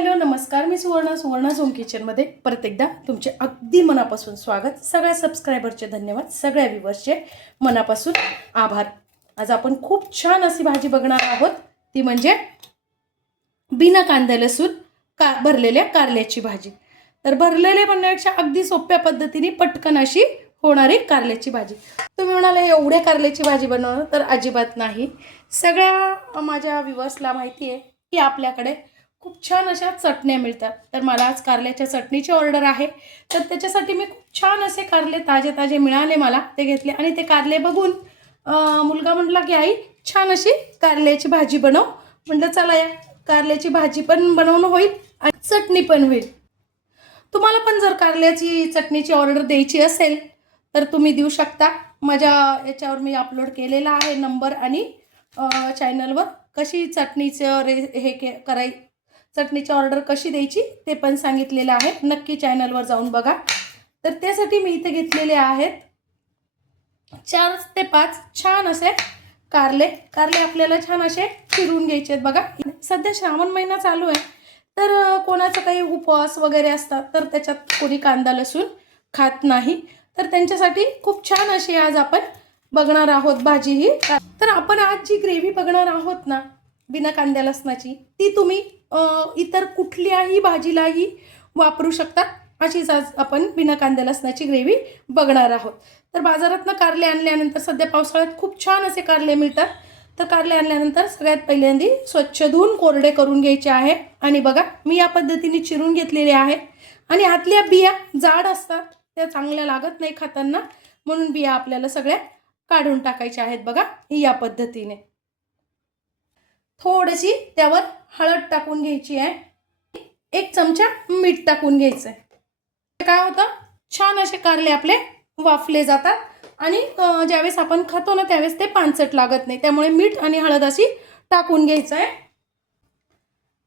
Hello नमस्कार, मी सुवर्ण zone किचनमध्ये परत एकदा तुमचे अगदी मनापासून स्वागत. सगळ्या सबस्क्रायबरचे धन्यवाद, सगळ्या व्ह्यूअर्सचे मनापासून आभार. आज आपण खूप छान अशी भाजी बघणार आहोत, ती म्हणजे बिना कांदा लसूण भरलेल्या कारल्याची भाजी. तर भरलेले म्हणण्यापेक्षा अगदी सोप्या पद्धतीने पटकन अशी होणारी कारल्याची भाजी. तुम्ही म्हणाले एवढे कारल्याची भाजी बनवणं, तर अजिबात नाही. सगळ्या माझ्या व्ह्यूअर्सला माहिती आहे की आपल्याकडे खूप छान अशा चटण्या मिळतात. तर मला आज कारल्याच्या चटणीची ऑर्डर आहे. तर त्याच्यासाठी मी खूप छान असे कारले ताजे ताजे मिळाले, मला ते घेतले आणि ते कारले बघून मुलगा म्हटला की आई छान अशी कारल्याची भाजी बनव. म्हटलं चला या कारल्याची भाजी पण बनवणं होईल आणि चटणी पण होईल. तुम्हाला पण जर कारल्याची चटणीची ऑर्डर द्यायची असेल तर तुम्ही देऊ शकता. माझ्या याच्यावर मी अपलोड केलेला आहे नंबर आणि चॅनलवर कशी चटणीचं चटणीची ऑर्डर कशी द्यायची ते पण सांगितलेलं आहे. नक्की चॅनलवर जाऊन बघा. तर त्यासाठी मी इथे घेतलेले आहेत 4 ते 5 छान असे कारले. आपल्याला छान असे चिरून घ्यायचे आहेत. बघा सध्या श्रावण महिना चालू आहे, तर कोणाचं काही उपवास वगैरे असतात तर त्याच्यात कोणी कांदा लसूण खात नाही. तर त्यांच्यासाठी खूप छान अशी आज आपण बघणार आहोत भाजी ही. तर आपण आज जी ग्रेव्ही बघणार आहोत ना बिना कांद्या लसणाची, ती तुम्ही इतर कुठल्याही भाजीलाही वापरू शकता. अशीच आज आपण बिना कांद्या लसणाची ग्रेव्ही बघणार आहोत. तर बाजारातनं कारले आणल्यानंतर सध्या पावसाळ्यात खूप छान असे कारले मिळतात. तर कारले आणल्यानंतर सगळ्यात पहिल्यांदा स्वच्छ धुवून कोरडे करून घ्यायचे आहे. आणि बघा मी या पद्धतीने चिरून घेतलेले आहेत. आणि आतल्या बिया जाड असतात, त्या चांगल्या लागत नाही खाताना, म्हणून बिया आपल्याला सगळ्या काढून टाकायच्या आहेत. बघा या पद्धतीने थोडीशी त्यावर हळद टाकून घ्यायची आहे. 1 चमचा मीठ टाकून घ्यायचं आहे. काय होतं, छान असे कारले आपले वाफले जातात आणि ज्यावेळेस आपण खातो ना त्यावेळेस ते पानसट लागत नाही. त्यामुळे मीठ आणि हळद अशी टाकून घ्यायचं आहे.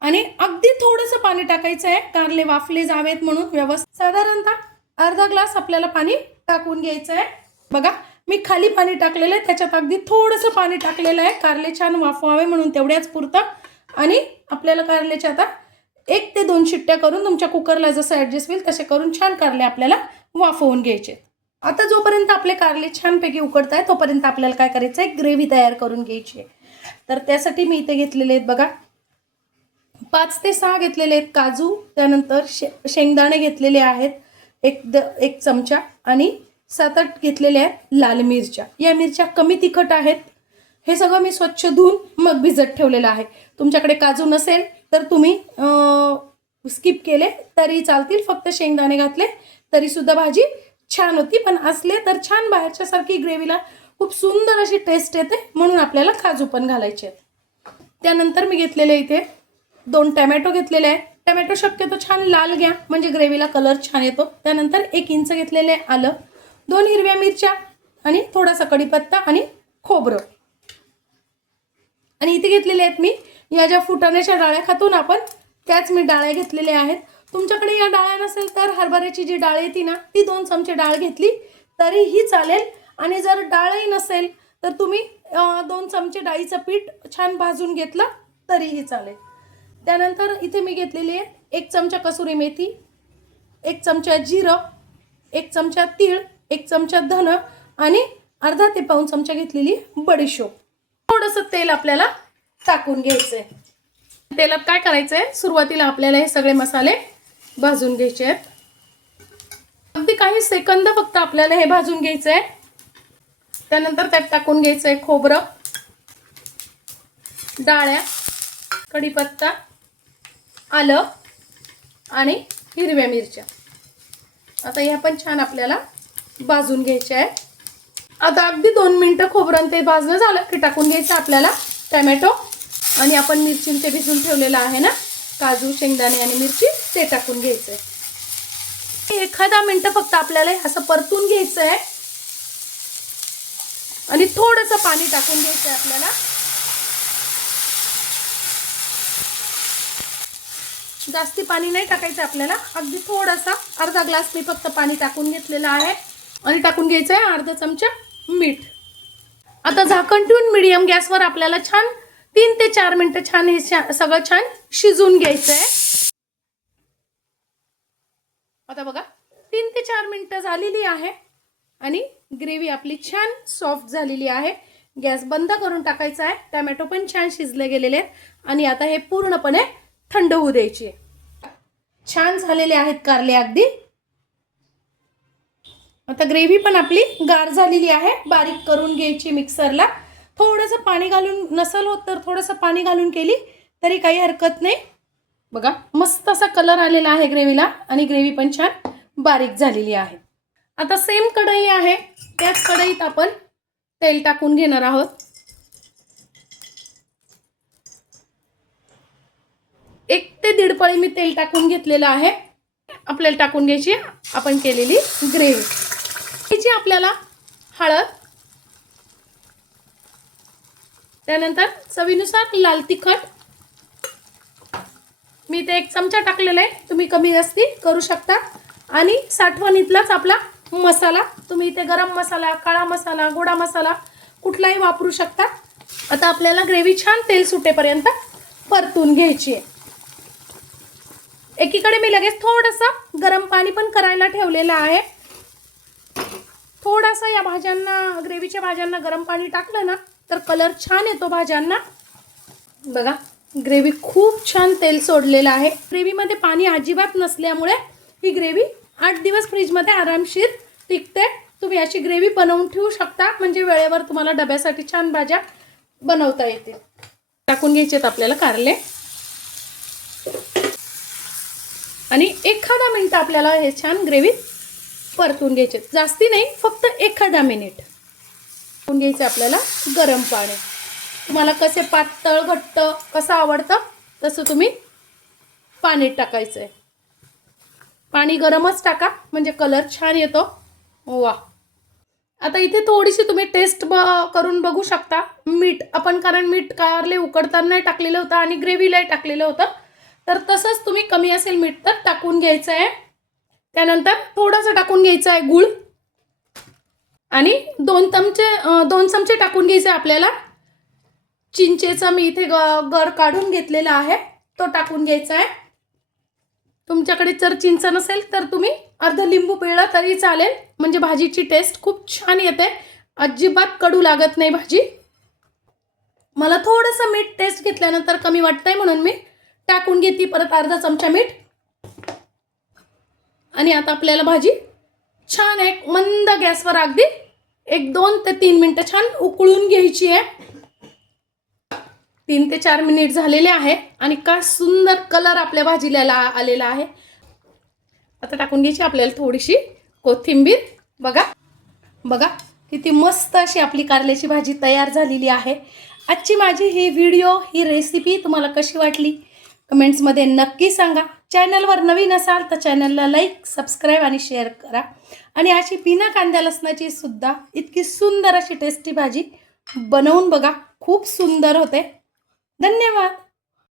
आणि अगदी थोडंसं पाणी टाकायचं आहे कारले वाफले जावेत म्हणून. व्यवस्थित साधारणतः अर्धा ग्लास आपल्याला पाणी टाकून घ्यायचं आहे. बघा मी खाली पाणी टाकलेलं आहे, त्याच्यात अगदी थोडंसं पाणी टाकलेलं आहे कारले छान वाफवावे म्हणून, तेवढ्याच पुरतं. आणि आपल्याला कारल्याच्या आता 1 ते 2 शिट्ट्या करून तुमच्या कुकरला जसं ॲडजस्ट होईल तसे करून छान कारले आपल्याला वाफवून घ्यायचे. आता जोपर्यंत आपले कारले छानपैकी उकडत आहे तोपर्यंत आपल्याला काय करायचं आहे, ग्रेव्ही तयार करून घ्यायची आहे. तर त्यासाठी मी इथे घेतलेले आहेत बघा 5 ते 6 घेतलेले आहेत काजू. त्यानंतर शेंगदाणे घेतलेले आहेत 1 चमचा आणि 7-8 घेतलेल्या आहेत लाल मिरच्या. या मिरच्या कमी तिखट आहेत. हे सगळं मी स्वच्छ धुवून मग भिजत ठेवलेलं आहे. तुमच्याकडे काजू नसेल तर तुम्ही स्किप केले तरी चालतील, फक्त शेंगदाणे घातले तरी सुद्धा भाजी छान होती. पण असले तर छान बाहेरच्यासारखी ग्रेव्हीला खूप सुंदर अशी टेस्ट येते, म्हणून आपल्याला काजू पण घालायचे आहेत. त्यानंतर मी घेतलेले इथे 2 टमॅटो घेतलेले आहे. टमॅटो शक्यतो छान लाल घ्या म्हणजे ग्रेव्हीला कलर छान येतो. त्यानंतर 1 इंच घेतलेले आलं, 2 हिरव्या मिरच्या आणि थोडासा कढीपत्ता आणि खोबरं. आणि इथे घेतलेले आहेत मी या ज्या फुटाण्याच्या डाळ्या खातो ना आपण, त्याच मी डाळ्या घेतलेल्या आहेत. तुमच्याकडे या डाळ्या नसेल तर हरभऱ्याची जी डाळ येते ना ती 2 चमचे डाळ घेतली तरीही चालेल. आणि जर डाळही नसेल तर तुम्ही 2 चमचे डाळीचं पीठ छान भाजून घेतलं तरीही चालेल. त्यानंतर इथे मी घेतलेली आहे 1 चमचा कसुरी मेथी, 1 चमचा जिरं, 1 चमचा तीळ, 1 चमचा धन आणि अर्धा ते पाऊण चमचा घेतलेली बडीशोप. थोडंसं तेल आपल्याला टाकून घ्यायचं आहे. तेलात काय करायचं आहे, सुरुवातीला आपल्याला हे सगळे मसाले भाजून घ्यायचे आहेत. अगदी काही सेकंद फक्त आपल्याला हे भाजून घ्यायचं आहे. त्यानंतर त्यात टाकून घ्यायचं आहे खोबरं, डाळ्या, कढीपत्ता, आलं आणि हिरव्या मिरच्या. आता ह्या पण छान आपल्याला भाजून घ्यायच्या आहे. आता अगदी 2 मिनिटं खोबरं ते भाजलं झालं की टाकून घ्यायचं आपल्याला टमॅटो आणि आपण मिरची ते भिजून ठेवलेलं आहे ना काजू, शेंगदाणे आणि मिरची, ते टाकून घ्यायचं आहे. 1 मिनिट फक्त आपल्याला असं परतून घ्यायचं आहे आणि थोडंसं पाणी टाकून घ्यायचं आहे आपल्याला. जास्ती पाणी नाही टाकायचं आपल्याला, अगदी थोडासा अर्धा ग्लास मी फक्त पाणी टाकून घेतलेलं आहे. आणि टाकून घ्यायचं आहे अर्धा चमचा मीठ. आता झाकण ठेवून मीडियम गॅसवर आपल्याला छान 3 ते 4 मिनिटं छान हे सगळं छान शिजून घ्यायचं आहे. 3-4 मिनिटं झालेली आहे आणि ग्रेव्ही आपली छान सॉफ्ट झालेली आहे. गॅस बंद करून टाकायचा आहे. टोमॅटो पण छान शिजले गेलेले आहेत आणि आता हे पूर्णपणे थंड होऊ द्यायचे. छान झालेले आहेत कारले अगदी. आता ग्रेव्ही पण आपली गार झालेली आहे. बारीक करून घ्यायची मिक्सरला. थोडंसं पाणी घालून, नसल होत तर थोडंसं पाणी घालून केली तरी काही हरकत नाही. बघा मस्त असा कलर आलेला आहे ग्रेव्हीला आणि ग्रेव्ही पण छान बारीक झालेली आहे. आता सेम कढई आहे, त्याच कढईत आपण तेल टाकून घेणार आहोत. 1 ते 1.5 पळी मी तेल टाकून घेतलेलं आहे. आपल्याला टाकून घ्यायची आपण केलेली ग्रेव्ही. त्याची आपल्याला हळद, त्यानंतर चवीनुसार लाल तिखट, मी ते 1 चमचा टाकलेला आहे, तुम्ही कमी जास्ती करू शकता. आणि साठवणीतलाच आपला मसाला, तुम्ही इथे गरम मसाला, काळा मसाला, गोडा मसाला कुठलाही वापरू शकता. आता आपल्याला ग्रेव्ही छान तेल सुटेपर्यंत परतून घ्यायची आहे. एकीकडे मी लगेच थोडंसं गरम पाणी पण करायला ठेवलेलं आहे. थोडासा या भाज्यांना, ग्रेव्हीच्या भाज्यांना गरम पाणी टाकलं ना तर कलर छान येतो भाज्यांना. बघा ग्रेव्ही खूप छान तेल सोडलेलं आहे. ग्रेव्हीमध्ये पाणी अजिबात नसल्यामुळे ही ग्रेव्ही 8 दिवस फ्रीजमध्ये आरामशीर टिकते. तुम्ही अशी ग्रेव्ही बनवून ठेवू शकता, म्हणजे वेळेवर तुम्हाला डब्यासाठी छान भाज्या बनवता येतील. टाकून घ्यायचेत आपल्याला कारले आणि 1 मिनिट आपल्याला हे छान ग्रेव्ही परतून घ्यायचे. जास्ती नाही, फक्त 1 मिनिट टाकून घ्यायचं आपल्याला गरम पाणी. तुम्हाला कसे पातळ घट्ट कसं आवडतं तसं तुम्ही पाणी टाकायचं आहे. पाणी गरमच टाका म्हणजे कलर छान येतो. वा, आता इथे थोडीशी तुम्ही टेस्ट करून बघू शकता. मीठ आपण, कारण मीठ कारले उकडताना टाकलेलं होतं आणि ग्रेव्हीलाही टाकलेलं होतं, तर तसंच तुम्ही कमी असेल मीठ तर टाकून घ्यायचं आहे. त्यानंतर थोडंसं टाकून घ्यायचं आहे गूळ आणि 2 चमचे टाकून घ्यायचे आपल्याला चिंचेचा, मी इथे गर काढून घेतलेला आहे तो टाकून घ्यायचा आहे. तुमच्याकडे जर चिंच नसेल तर तुम्ही अर्ध लिंबू पिळला तरी चालेल, म्हणजे भाजीची टेस्ट खूप छान येते. अजिबात कडू लागत नाही भाजी. मला थोडंसं मीठ टेस्ट घेतल्यानंतर कमी वाटतंय म्हणून मी टाकून घेते परत अर्धा चमचा मीठ. आणि आता आपल्याला भाजी छान एक मंद गॅसवर अगदी 1-2 ते 3 मिनिटं छान उकळून घ्यायची आहे. 3 ते 4 मिनिट झालेले आहे आणि काय सुंदर कलर आपल्या भाजीला आलेला आहे. आता टाकून घ्यायची आपल्याला थोडीशी कोथिंबीर. बघा बघा किती मस्त अशी आपली कारल्याची भाजी तयार झालेली आहे. आजची माझी ही व्हिडिओ, ही रेसिपी तुम्हाला कशी वाटली कमेंट्समध्ये नक्की सांगा. चॅनलवर नवीन असाल तर चॅनलला लाईक, सबस्क्राईब आणि शेअर करा. आणि अशी बिना कांद्या लसणाची सुद्धा इतकी सुंदर अशी टेस्टी भाजी बनवून बघा, खूप सुंदर होते. धन्यवाद.